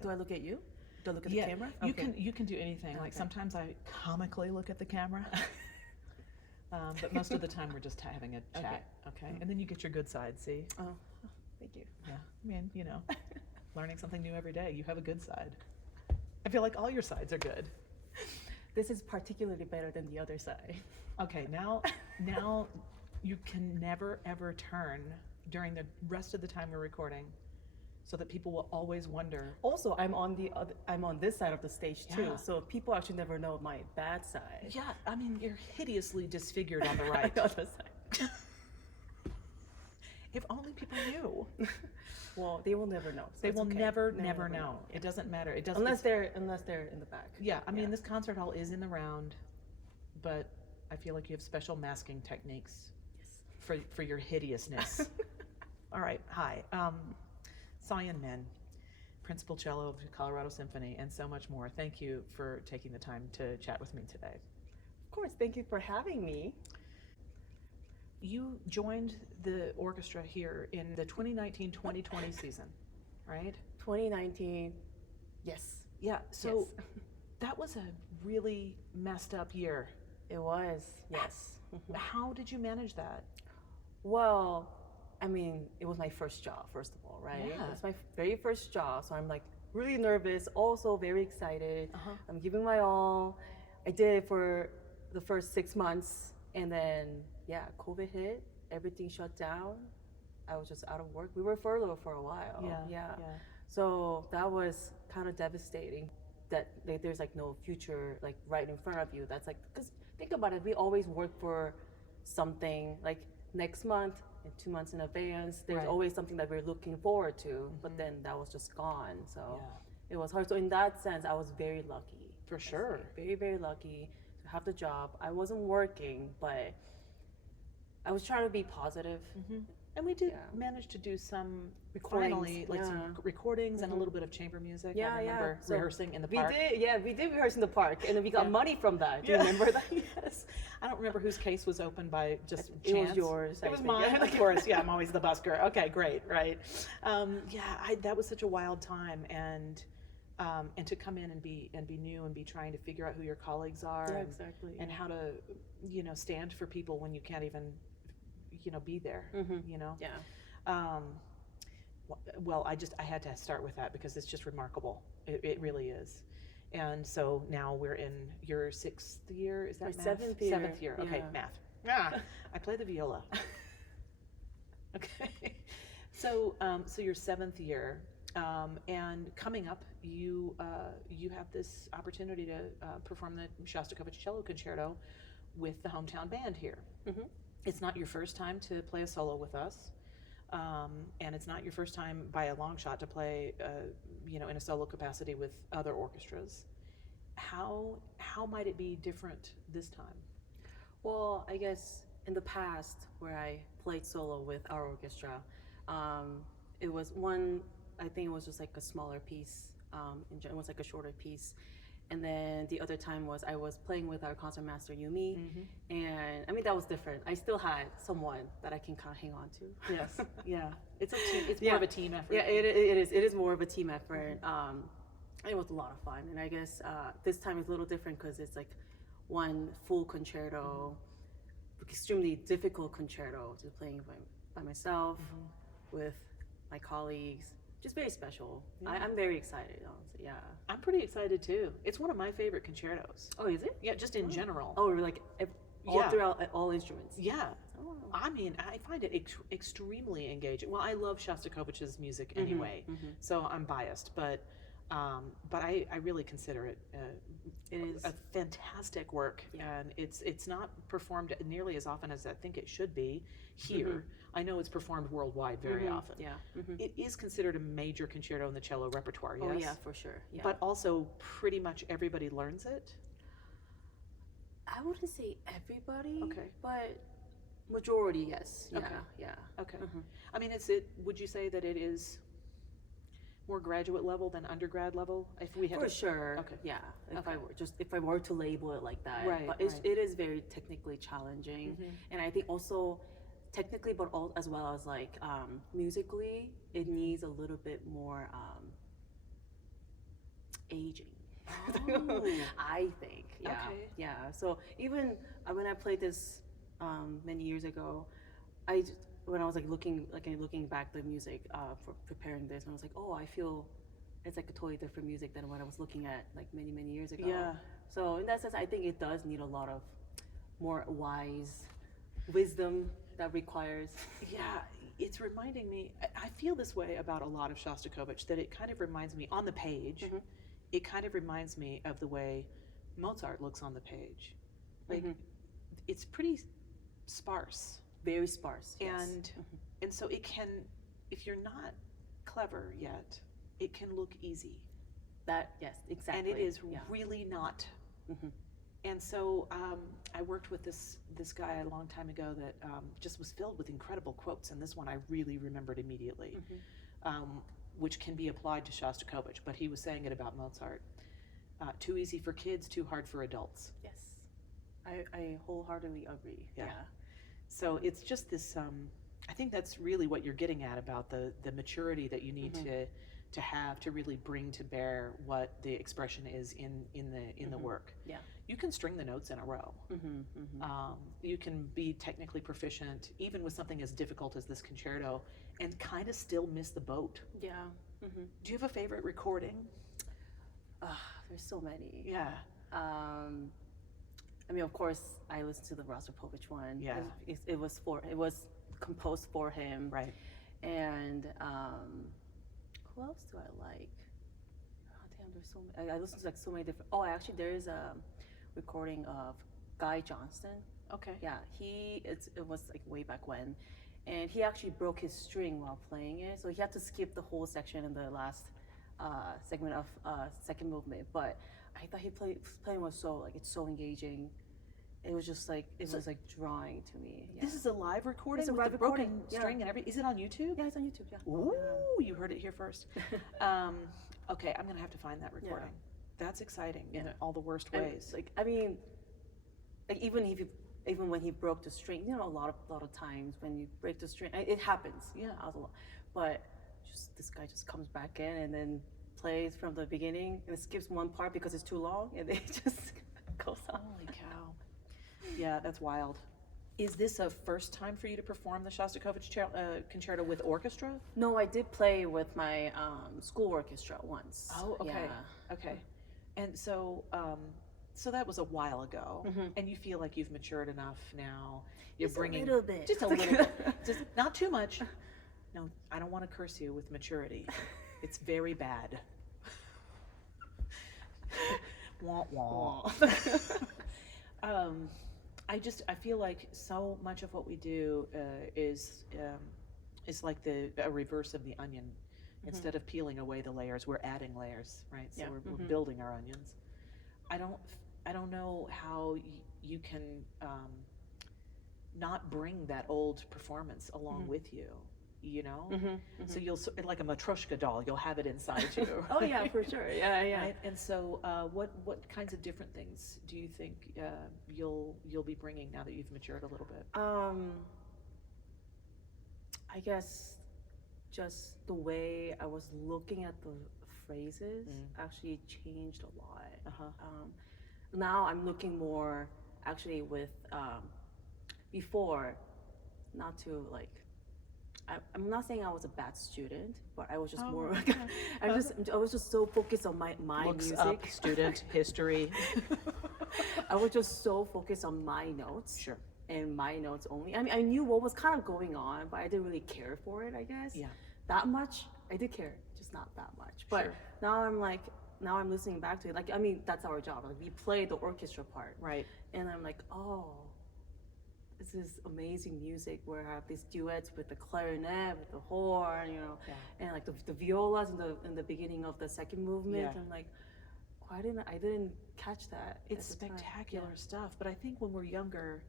it. Do I look at you? Do I look at the Yeah, camera? you can do anything. Like Okay. sometimes I comically look at the camera, but most of the time we're just having a chat. Okay, and then you get your good side. See? Oh, thank you. Yeah, I mean, learning something new every day. You have a good side. I feel like all your sides are good. This is particularly better than the other side. Okay, now you can never ever turn during the rest of the time we're recording, so that people will always wonder. Also, I'm on this side of the stage too, Yeah. so people actually never know my bad side. Yeah, I mean, you're hideously disfigured on the right. The other side. If only people knew. Well, they will never know. So They it's will okay. never They will never know. It doesn't matter. It doesn't. Unless they're in the back. Yeah, I mean, this concert hall is in the round, but I feel like you have special masking techniques for your hideousness. All right, hi. Seoyoen Min, Principal Cello of Colorado Symphony, and so much more. Thank you for taking the time to chat with me today. Of course, thank you for having me. You joined the orchestra here in the 2019-2020 season, right? 2019, yes. Yeah, so Yes. that was a really messed up year. It was, yes. How did you manage that? Well, I mean, it was my first job, first of all, right? Yeah. It was my very first job, so I'm like really nervous, also very excited. Uh-huh. I'm giving my all. I did it for the first 6 months, and then, yeah, COVID hit, everything shut down. I was just out of work. We were furloughed for a while. Yeah. So that was kind of devastating that like, there's like no future like right in front of you. That's like, because think about it, we always work for something like next month and 2 months in advance. There's Right. always something that we're looking forward to, but then that was just gone. So it was hard. So in that sense, I was very lucky. For sure. Very, very lucky to have the job. I wasn't working, but I was trying to be positive. And we did Yeah. manage to do some Recordings, finally, like some recordings and a little bit of chamber music. Yeah, I remember So rehearsing in the park. We did rehearse in the park, and then we got Yeah. money from that. Do you remember that? Yes. I don't remember whose case was opened by just It was chance. yours, I It was think. mine, of course. Yeah, I'm always the busker. Okay, great, right. That was such a wild time, and to come in and be new and be trying to figure out who your colleagues are, Yeah, exactly. and how to stand for people when you can't even be there. Yeah. Well, I had to start with that because it's just remarkable. It really is. And so now we're in your 6th year. Is that My math? 7th year. 7th year. Okay, Yeah. math. I play the viola. Okay. So your 7th year, and coming up, you have this opportunity to perform the Shostakovich Cello Concerto with the hometown band here. It's not your first time to play a solo with us, and it's not your first time by a long shot to play, in a solo capacity with other orchestras. How might it be different this time? Well, I guess in the past where I played solo with our orchestra, it was I think it was just like a smaller piece. It was like a shorter piece. And then the other time was I was playing with our concertmaster Yumi, and I mean that was different. I still had someone that I can kind of hang on to. Yes, yeah. It's more of a team effort. Yeah, it is. It is more of a team effort. It was a lot of fun, and I guess this time is a little different because it's like one full concerto, extremely difficult concerto, just playing by myself with my colleagues. Just very special. Yeah. I'm very excited, honestly. Yeah. I'm pretty excited too. It's one of my favorite concertos. Oh, is it? Yeah, just in general. Oh, like all throughout all instruments. Yeah. Oh. I mean, I find it extremely engaging. Well, I love Shostakovich's music anyway, so I'm biased, but I really consider it It is a fantastic work, and it's not performed nearly as often as I think it should be here. I know it's performed worldwide very often. Yeah. It is considered a major concerto in the cello repertoire, yes? Oh, yeah, for sure. Yeah. But also pretty much everybody learns it? I wouldn't say everybody. Okay. But majority, yes. Yeah. Okay. Yeah. Okay. I mean, would you say that it is more graduate level than undergrad level? If we had For sure. Okay. Yeah. Okay. If I were to label it like that. Right, But right. it is very technically challenging, and I think also technically, but as well as like musically, it needs a little bit more aging. Oh. I think, yeah, Okay. yeah. So even when I played this many years ago, when I was like looking back the music for preparing this, and I was like, oh, I feel it's like a totally different music than what I was looking at like many years ago. Yeah. So in that sense, I think it does need a lot of more wise wisdom that requires. Yeah, it's reminding me, I feel this way about a lot of Shostakovich, that it kind of reminds me, on the page, it kind of reminds me of the way Mozart looks on the page. Like, it's pretty sparse. Very sparse. And and so it can, if you're not clever yet, it can look easy. Yes, exactly. And it is really not. And so I worked with this guy a long time ago that just was filled with incredible quotes, and this one I really remembered immediately, which can be applied to Shostakovich, but he was saying it about Mozart. Too easy for kids, too hard for adults. Yes, I wholeheartedly agree. Yeah. So it's just this, I think that's really what you're getting at about the maturity that you need to have to really bring to bear what the expression is in the work. Yeah. You can string the notes in a row. You can be technically proficient, even with something as difficult as this concerto, and kind of still miss the boat. Yeah. Do you have a favorite recording? There's so many. Yeah. I mean, of course, I listened to the Rostropovich one. Yeah. It was composed for him. Right. And who else do I like? Oh, damn, there's so many. I listen to like so many different. Oh, actually, there is a recording of Guy Johnston. Okay. Yeah, it was like way back when, and he actually broke his string while playing it, so he had to skip the whole section in the last segment of second movement. But I thought playing was so it's so engaging. It was just like was like drawing to me. Yeah. This is a live recording. It's a with live the broken recording, string and everything. Is it on YouTube? Yeah, it's on YouTube. Yeah. Ooh, you heard it here first. Okay, I'm gonna have to find that recording. That's exciting in all the worst ways. I mean, even when he broke the string, a lot of times when you break the string, it happens. Yeah. But this guy just comes back in and then plays from the beginning and it skips one part because it's too long, and it just goes on. Holy cow! Yeah, that's wild. Is this a first time for you to perform the Shostakovich concerto with orchestra? No, I did play with my school orchestra once. Oh, okay. Yeah. Okay. And so, so that was a while ago, and you feel like you've matured enough now. You're bringing a little bit, just a little bit, just not too much. No, I don't want to curse you with maturity. It's very bad. Wah wah. I feel like so much of what we do is like a reverse of the onion. Instead of peeling away the layers, we're adding layers, right? So we're building our onions. I don't know how you can not bring that old performance along with you. So you'll, like a Matryoshka doll, you'll have it inside you. Oh yeah, for sure. Yeah. Right? And so what kinds of different things do you think you'll be bringing now that you've matured a little bit? I guess just the way I was looking at the phrases actually changed a lot. Now I'm looking more actually with before, not to I'm not saying I was a bad student, but I was just more. I was just so focused on my Looks music. up, student, history. I was just so focused on my notes. Sure. And my notes only. I mean, I knew what was kind of going on, but I didn't really care for it, I guess. Yeah. That much, I did care, just not that much. But now I'm listening back to it. That's our job. We play the orchestra part. Right. And I'm like, oh, this is amazing music where I have these duets with the clarinet, with the horn, and the violas in the beginning of the second movement. Yeah. I'm like, I didn't catch that. It's spectacular stuff. But I think when we're younger,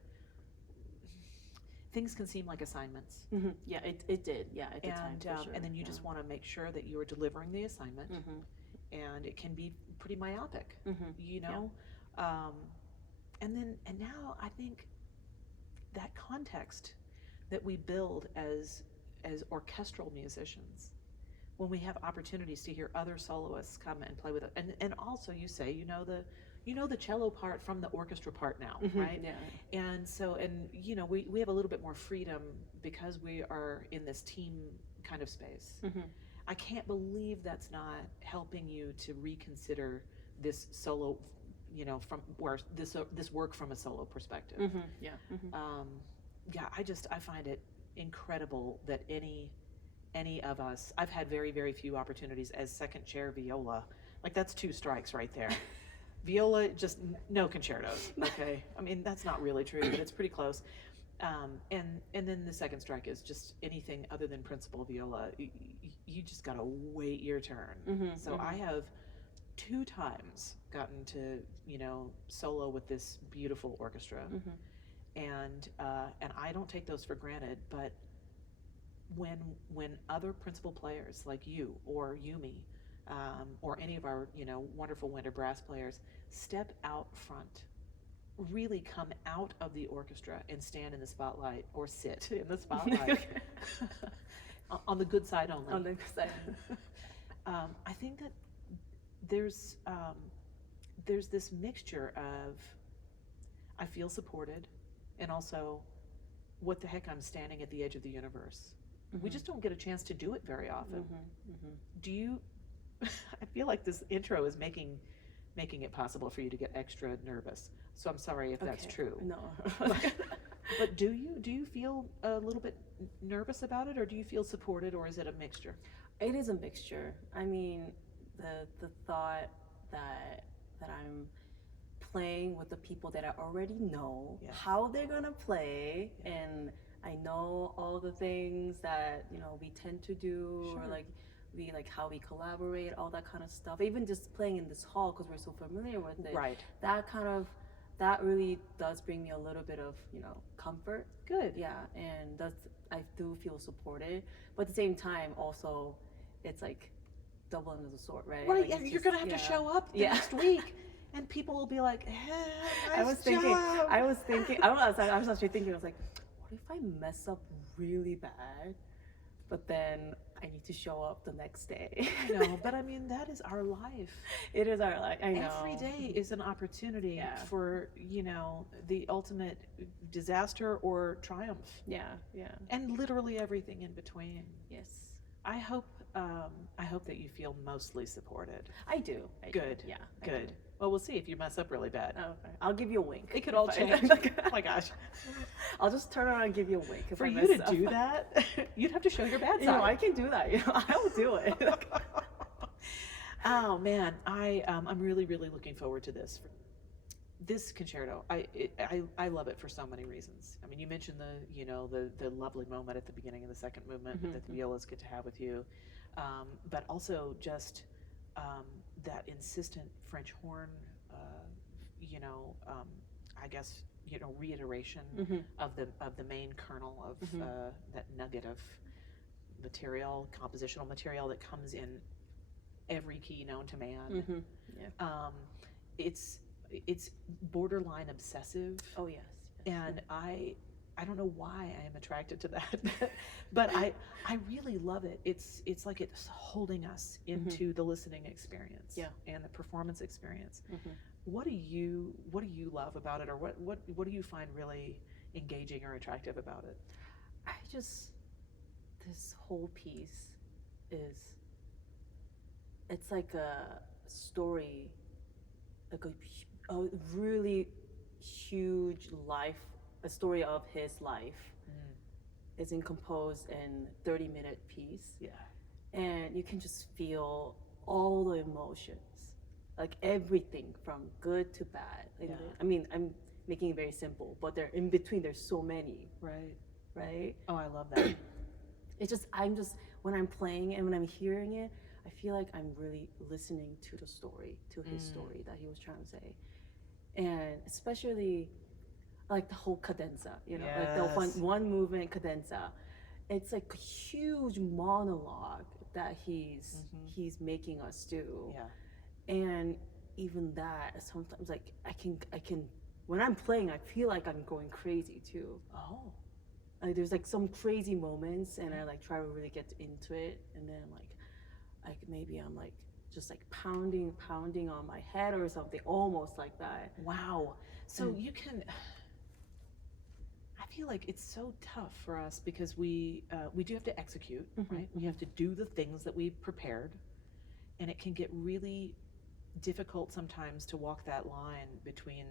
things can seem like assignments. Yeah, it did. Yeah, at the time, for sure. And then you just want to make sure that you are delivering the assignment, and it can be pretty myopic, And now I think that context that we build as orchestral musicians, when we have opportunities to hear other soloists come and play with it, and also you say you know the cello part from the orchestra part now, right? Yeah. And so, and you know, we have a little bit more freedom because we are in this team kind of space. I can't believe that's not helping you to reconsider this solo, you know, from where this work from a solo perspective. Yeah. Yeah, I find it incredible that any of us, I've had very, very few opportunities as second chair viola. Like, that's 2 strikes right there. Viola, just no concertos, okay? I mean, that's not really true, but it's pretty close. And then the second strike is just anything other than principal viola. You just gotta wait your turn. So I have 2 times gotten to, you know, solo with this beautiful orchestra. And I don't take those for granted, but when other principal players like you or Yumi, or any of our, you know, wonderful winter brass players step out front, really come out of the orchestra and stand in the spotlight or sit in the spotlight on the good side only. On the good side. I think that there's this mixture of I feel supported and also what the heck, I'm standing at the edge of the universe. We just don't get a chance to do it very often. Do you? I feel like this intro is making it possible for you to get extra nervous. So I'm sorry if that's true. No. But do you feel a little bit nervous about it, or do you feel supported, or is it a mixture? It is a mixture. I mean, the thought that I'm playing with the people that I already know, how they're gonna play, and I know all the things that, you know, we tend to do, or like how we collaborate, all that kind of stuff. Even just playing in this hall because we're so familiar with it. Right. That really does bring me a little bit of, you know, comfort. Good. Yeah, and I do feel supported, but at the same time, also, it's like double edged sword, right? Right. Like, And you're gonna have to show up the next week, and people will be like, "Hey, nice I was thinking. I was actually thinking. I was like, what if I mess up really bad, but then I need to show up the next day? I know, but I mean, that is our life. It is our life. I know. Every day is an opportunity for, you know, the ultimate disaster or triumph. Yeah. And literally everything in between. Yes. I hope that you feel mostly supported. I do. Good. Yeah. Good. Well, we'll see if you mess up really bad. Oh, okay. I'll give you a wink. It could all change. Oh my gosh. I'll just turn around and give you a wink. For you to do that, you'd have to show your bad side. You know, I can do that. You know, I will do it. Oh man, I'm really, really looking forward to this concerto. I love it for so many reasons. I mean, you mentioned the lovely moment at the beginning of the second movement that the violas get to have with you, but also just that insistent French horn, I guess, reiteration of the main kernel of that nugget of material, compositional material that comes in every key known to man. It's borderline obsessive. Oh yes. And I don't know why I am attracted to that, but I really love it. It's like it's holding us into the listening experience and the performance experience. What do you love about it, or what do you find really engaging or attractive about it? This whole piece it's like a story, like a really huge life, a story of his life is composed in 30-minute piece. Yeah. And you can just feel all the emotions, like everything from good to bad. I mean, I'm making it very simple, but they're in between, there's so many. Right? Oh, I love that. I'm just, when I'm playing and when I'm hearing it, I feel like I'm really listening to the story, to his story that he was trying to say. And especially like the whole cadenza, like the one movement cadenza. It's like a huge monologue that he's making us do. Yeah. And even that, sometimes like I can when I'm playing, I feel like I'm going crazy too. Oh. Like there's like some crazy moments, and I like try to really get into it, and then I'm like, like maybe I'm like just like pounding on my head or something, almost like that. Wow. So you can. I feel like it's so tough for us because we do have to execute, right? We have to do the things that we've prepared, and it can get really difficult sometimes to walk that line between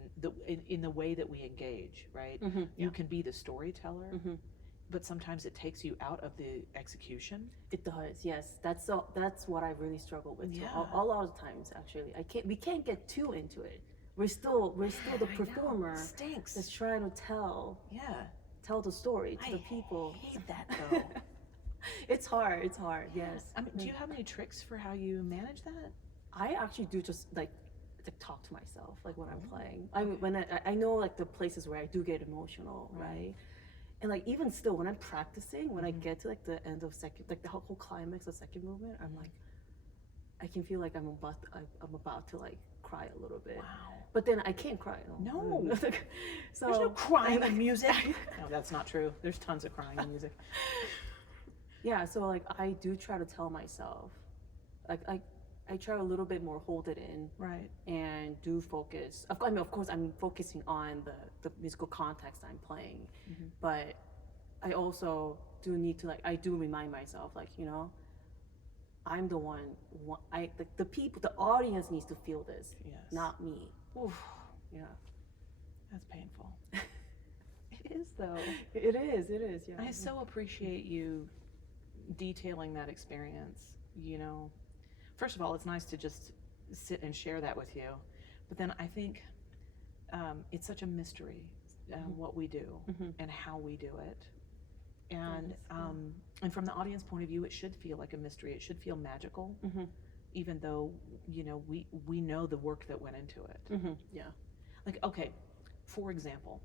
in the way that we engage, right? You can be the storyteller, but sometimes it takes you out of the execution. It does, yes. That's what I really struggle with. Yeah. A lot of times, actually, we can't get too into it. We're still the performer. Stinks. That's trying to tell the story to the people. I hate that though. It's hard. Yes. I mean, do you have any tricks for how you manage that? I actually do just like talk to myself, like when I'm playing. I know like the places where I do get emotional, right? And like even still, when I'm practicing, when I get to like the end of second, like the whole climax of second movement, I'm like, I can feel like I'm about to like cry a little bit. Wow. But then I can't cry. No. So there's no crying in music. No, that's not true. There's tons of crying in music. Yeah. So like I do try to tell myself, like I try a little bit more hold it in, right, and do focus. Of course, I'm focusing on the musical context I'm playing, but I also do need to I do remind myself, like, you know, I'm the one. The people, the audience needs to feel this, not me. Oof. Yeah, that's painful. It is though. It is. Yeah. I so appreciate you detailing that experience. You know. First of all, it's nice to just sit and share that with you, but then I think it's such a mystery what we do and how we do it, and from the audience point of view, it should feel like a mystery. It should feel magical, even though we know the work that went into it. Yeah. Like, okay, for example,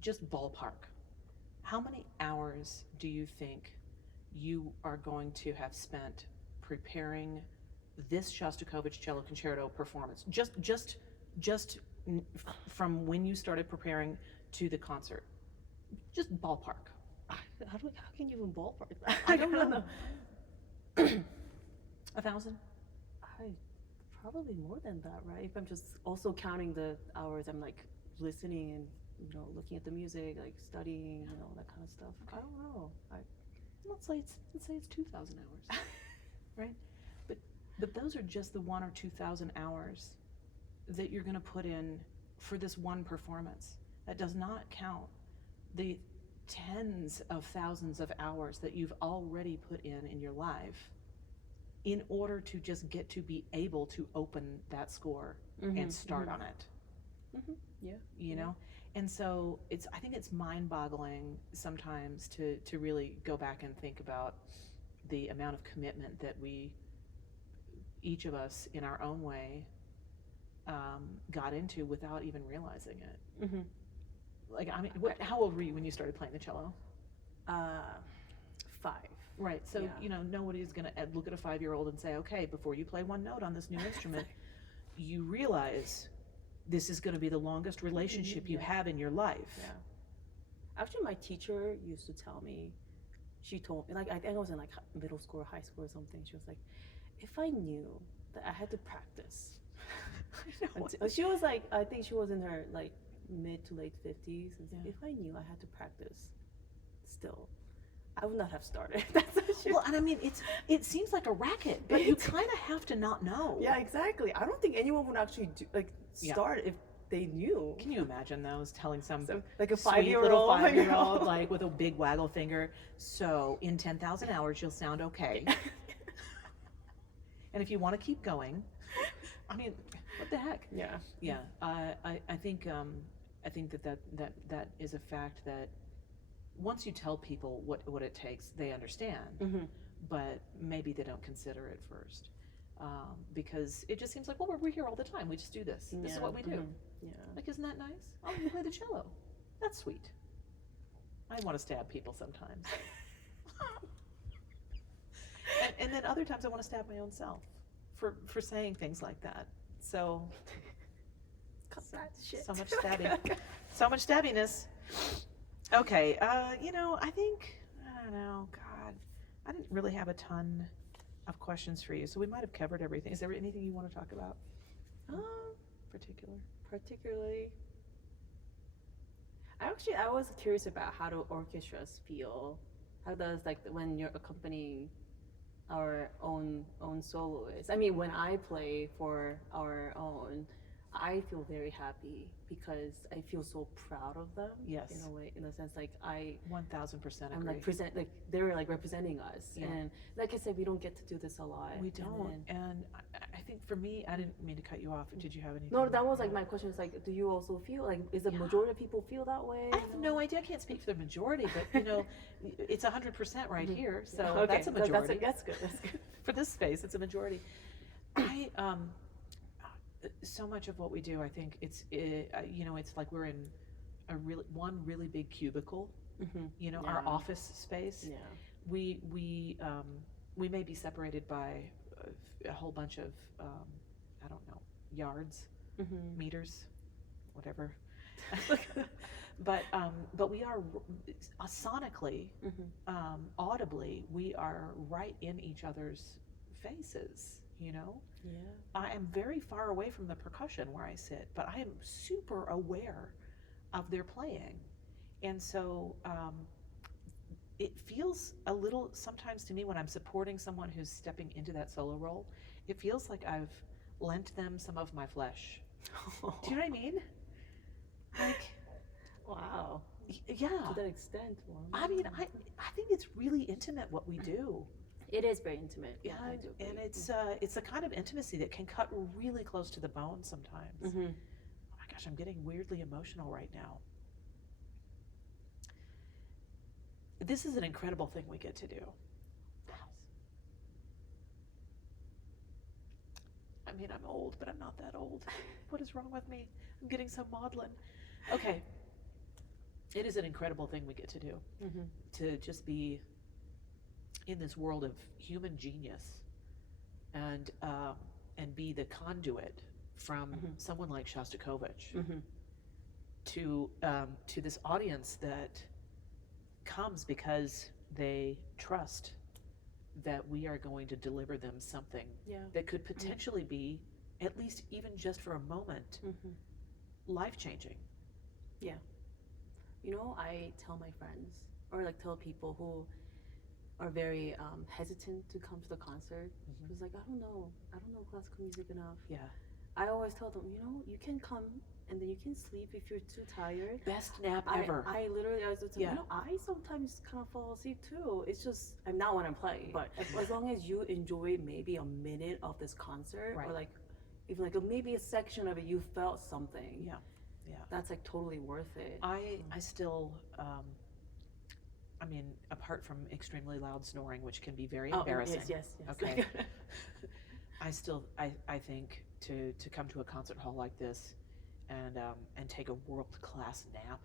just ballpark, how many hours do you think you are going to have spent preparing this Shostakovich Cello Concerto performance? Just from when you started preparing to the concert. Just ballpark. How can you even ballpark that? I don't know. 1,000? Probably more than that, right? If I'm just also counting the hours I'm like listening and looking at the music, like studying, that kind of stuff. Okay. I don't know. Let's say it's 2,000 hours. Right? But those are just the 1,000 or 2,000 hours that you're going to put in for this one performance. That does not count the tens of thousands of hours that you've already put in your life in order to just get to be able to open that score and start on it. Yeah. You know? And so I think it's mind-boggling sometimes to really go back and think about the amount of commitment that each of us in our own way got into without even realizing it. Like, I mean, how old were you when you started playing the cello? 5. Right, so nobody's gonna look at a 5-year-old and say, okay, before you play one note on this new instrument, you realize this is gonna be the longest relationship you have in your life. Yeah. Actually, my teacher used to tell me, she told me, like, I think I was in like middle school or high school or something. She was like, if I knew that I had to practice. She was like, I think she was in her like mid to late 50s. And if I knew I had to practice still, I would not have started. That's what she and I mean, it seems like a racket, but you kind of have to not know. Yeah, exactly. I don't think anyone would actually start if they knew. Can you imagine those telling some like a sweet little 5-year-old like with a big waggle finger? So in 10,000 hours, you'll sound okay. And if you want to keep going, I mean, what the heck? Yeah. Yeah. I think that is a fact that once you tell people what it takes, they understand, but maybe they don't consider it first. Because it just seems like, well, we're here all the time. We just do this. This is what we do. Yeah. Like, isn't that nice? Oh, you play the cello. That's sweet. I want to stab people sometimes. and then other times I want to stab my own self for saying things like that. So, so much stabbing. So much stabbiness. Okay, I think, I don't know, God, I didn't really have a ton of questions for you. So we might have covered everything. Is there anything you want to talk about? Particularly. I was curious about how do orchestras feel? How does like when you're accompanying our own soloists? I mean, when I play for our own, I feel very happy because I feel so proud of them. Yes. In a way, in a sense, like 1000% I'm agree. like they're like representing us, Yeah. and like I said, we don't get to do this a lot. We don't. And I think for me, I didn't mean to cut you off. Did you have anything? No, that was like my question. Is like, do you also feel like is the majority of people feel that way? I have no idea. I can't speak for the majority, but it's 100% right here. So Okay, that's a majority. That's good. That's good. For this space, it's a majority. So much of what we do, I think it's like we're in one really big cubicle. Our office space. Yeah. We may be separated by a whole bunch of I don't know, yards, meters, whatever. But we are sonically, audibly, we are right in each other's faces. Yeah. I am very far away from the percussion where I sit, but I am super aware of their playing. And so it feels a little, sometimes to me, when I'm supporting someone who's stepping into that solo role, it feels like I've lent them some of my flesh. Do you know what I mean? Like, wow. Yeah. To that extent. Wow. I mean, I think it's really intimate what we do. It is very intimate. Yeah, I do agree. and it's a kind of intimacy that can cut really close to the bone sometimes. Oh my gosh, I'm getting weirdly emotional right now. This is an incredible thing we get to do. I mean, I'm old, but I'm not that old. What is wrong with me? I'm getting so maudlin. Okay. It is an incredible thing we get to do. To just be in this world of human genius and be the conduit from someone like Shostakovich to this audience that comes because they trust that we are going to deliver them something that could potentially be, at least even just for a moment, life-changing. Yeah. I tell my friends, or like tell people who are very hesitant to come to the concert. Who's like, I don't know classical music enough. Yeah. I always tell them, you can come and then you can sleep if you're too tired. Best nap ever. I was just I sometimes kind of fall asleep too. It's just, I'm not when I'm playing, but as long as you enjoy maybe a minute of this concert, or like even like maybe a section of it, you felt something. Yeah. That's like totally worth it. I still, I mean, apart from extremely loud snoring, which can be very embarrassing. Yes. Okay. I think to come to a concert hall like this and take a world-class nap.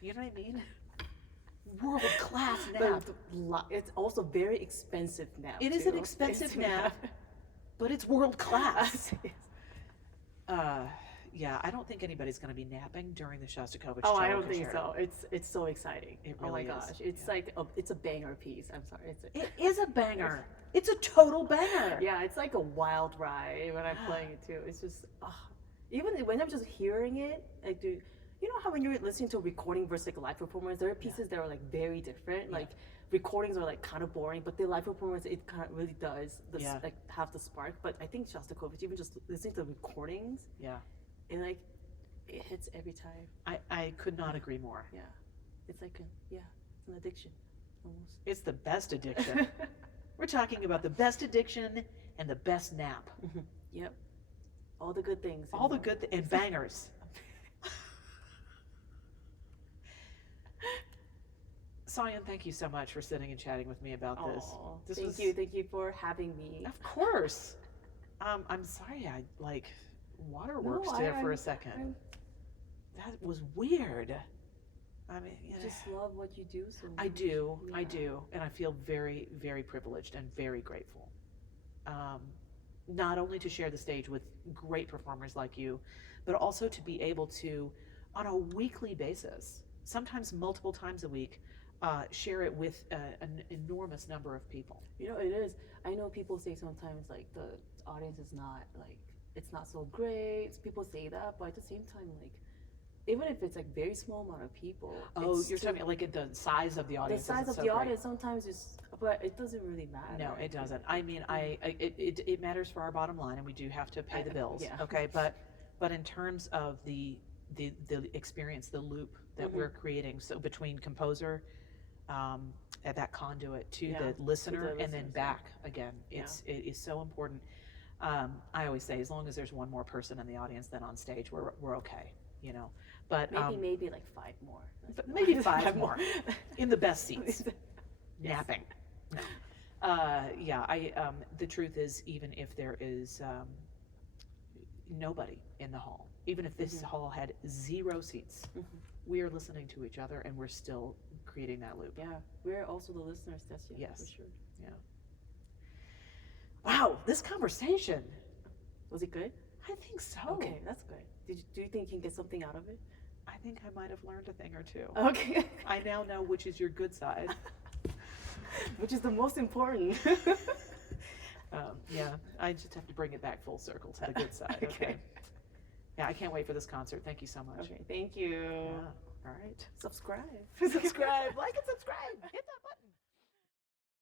You know what I mean? World-class nap. But it's also very expensive nap. It is an expensive nap, but it's world-class. Yeah, I don't think anybody's going to be napping during the Shostakovich Cello Concerto. I don't think so. It's so exciting. It really is. Oh my gosh, it's like it's a banger piece. I'm sorry. It is a banger. It's a total banger. Yeah, it's like a wild ride when I'm playing it too. It's just even when I'm just hearing it, like you know how when you're listening to a recording versus like a live performance, there are pieces that are like very different. Like recordings are like kind of boring, but the live performance, it kind of really does like have the spark. But I think Shostakovich, even just listening to the recordings, it hits every time. I could not agree more. Yeah, it's like it's an addiction almost. It's the best addiction. We're talking about the best addiction and the best nap. Yep, all the good things. All the good and bangers. Seoyoen, thank you so much for sitting and chatting with me about this. Thank you for having me. Of course. I'm sorry I waterworks there for a second. That was weird. I mean, I just love what you do so much. I do, and I feel very, very privileged and very grateful. Not only to share the stage with great performers like you, but also to be able to, on a weekly basis, sometimes multiple times a week, share it with an enormous number of people. You know, it is. I know people say sometimes like the audience is not like, it's not so great. People say that, but at the same time, like, even if it's like very small amount of people. Oh, you're talking like at the size of the audience. The size of the audience sometimes is, but it doesn't really matter. No, it doesn't. I mean, it matters for our bottom line, and we do have to pay the bills. Yeah. Okay, but in terms of the experience, the loop that we're creating, so between composer, at that conduit to the listener, and then back again, it is so important. I always say, as long as there's one more person in the audience than on stage, we're okay. You know, but maybe like 5 more. But maybe 5 more in the best seats, napping. No. The truth is, even if there is nobody in the hall, even if this hall had 0 seats, we are listening to each other, and we're still creating that loop. Yeah, we're also the listeners. That's yes, for sure. Yeah. Wow, this conversation, was it good? I think so. Okay, that's good. Do you think you can get something out of it? I think I might have learned a thing or 2. Okay. I now know which is your good side. Which is the most important. Yeah, I just have to bring it back full circle to the good side. Okay. Yeah, I can't wait for this concert. Thank you so much. Okay, thank you. Yeah. All right. Subscribe. Subscribe. Like and subscribe. Hit that button.